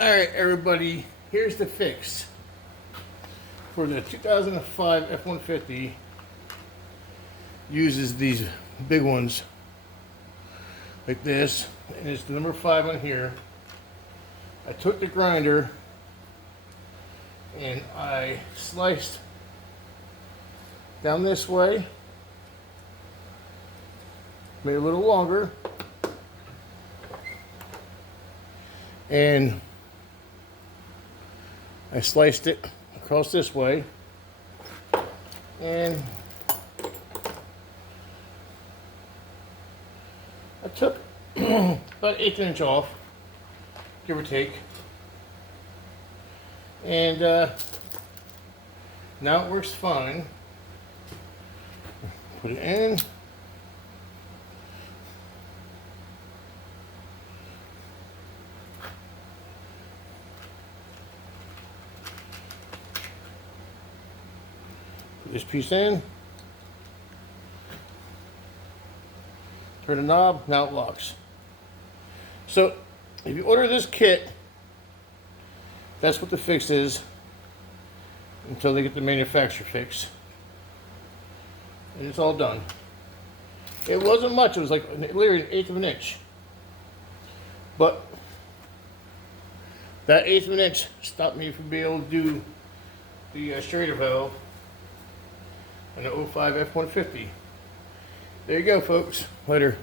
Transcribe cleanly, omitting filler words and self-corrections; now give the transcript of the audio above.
Alright everybody, here's the fix for the 2005 F-150. Uses these big ones like this, and it's the number 5 on here. I took the grinder and I sliced down this way, made it a little longer, and I sliced it across this way, and I took about 1/8 inch off, give or take, and now it works fine. Put it in. Put this piece in. Turn the knob, now it locks. So if you order this kit, that's what the fix is until they get the manufacturer fix. And it's all done. It wasn't much, it was like literally 1/8 of an inch. But that 1/8 of an inch stopped me from being able to do the Schrader valve on the 05 F-150. There you go, folks. Later.